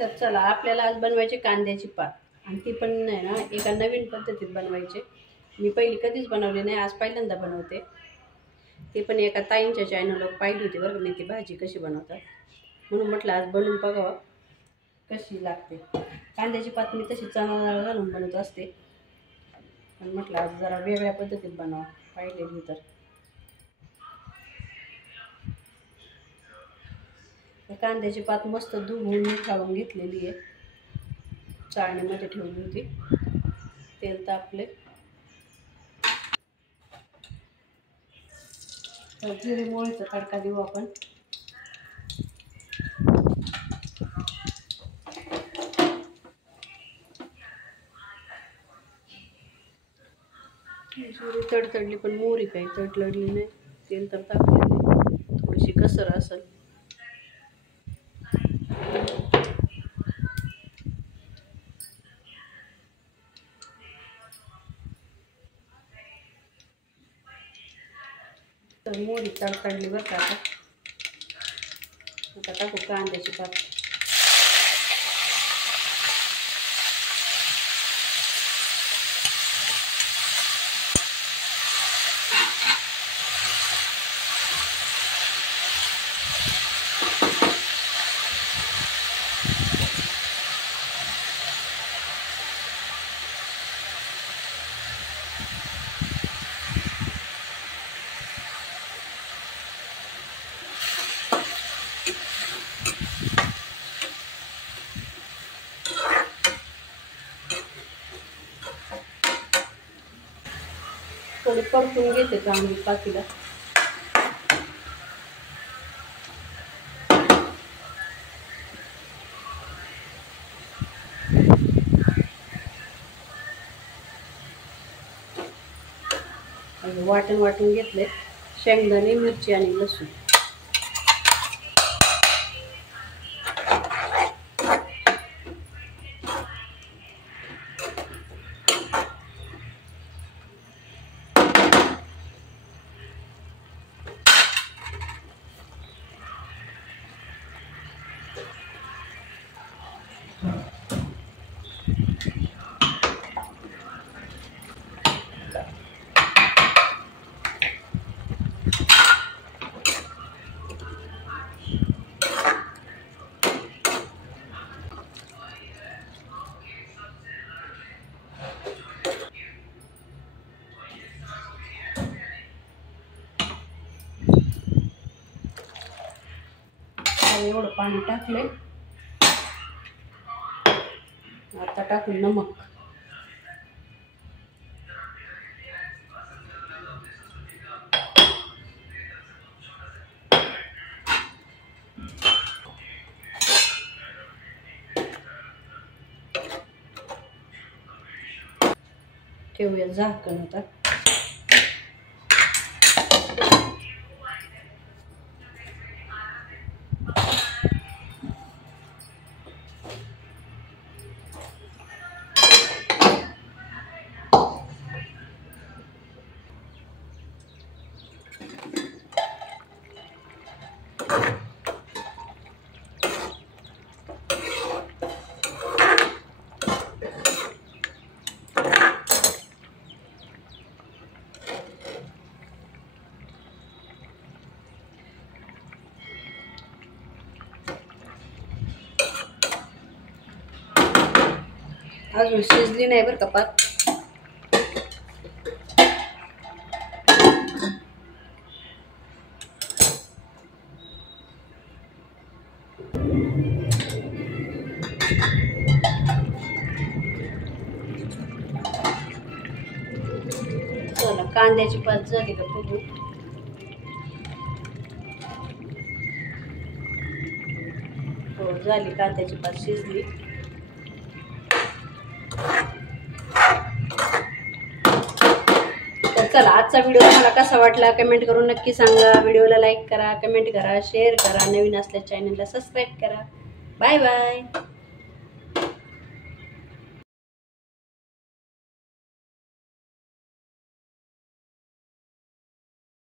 तर चला आपल्याला आज बनवायचे कांद्याची पात आणि ती पण नाही ना एका नवीन पद्धतीत बनवायचे। मी पहिली कधीच बनवली नाही, आज पहिल्यांदा बनवते। ते पण एका ताईंच्या चॅनलवर पाहिली होती बरं मी ती भाजी कशी बनवतात, म्हणून म्हटलं आज बनवून बघावं कशी लागते। कांद्याची पात मी तशी चणा डाळ घालून बनवत असते, पण म्हटलं आज जरा वेगळ्या पद्धतीत बनवा पाहिलेली। तर कांद्याची पात मस्त धुवून निथाळून घेतलेली आहे, चाळणीमध्ये ठेवली होती। तेल तापले तर जिरे मोहरीचा तडका देऊ आपण। जिरे तडतडली पण मोहरी काही तडतडली नाही, तेल तर तापले, थोडीशी कसर असेल। तर मोहरी तडतडली बरं का। आता टाकू कांद्याची पात। थोडी परतून घेते चांगली पातीला। वाटण वाटून घेतले शेंगदाणे, मिरची आणि लसूण। एवढं पाणी टाकले, आता टाकून नमक। ठेवूया झाकण आता। अजून शिजली नाही बरं का पात। चला कांद्याची पात झाली का बघू। हो झाली, कांद्याची पात शिजली। तर चला आजचा व्हिडिओ तुम्हाला कसा वाटला कमेंट करून नक्की सांगा। व्हिडिओला लाईक करा, कमेंट करा, शेअर करा, नवीन असल्या चॅनलला सबस्क्राईब करा। Bye bye.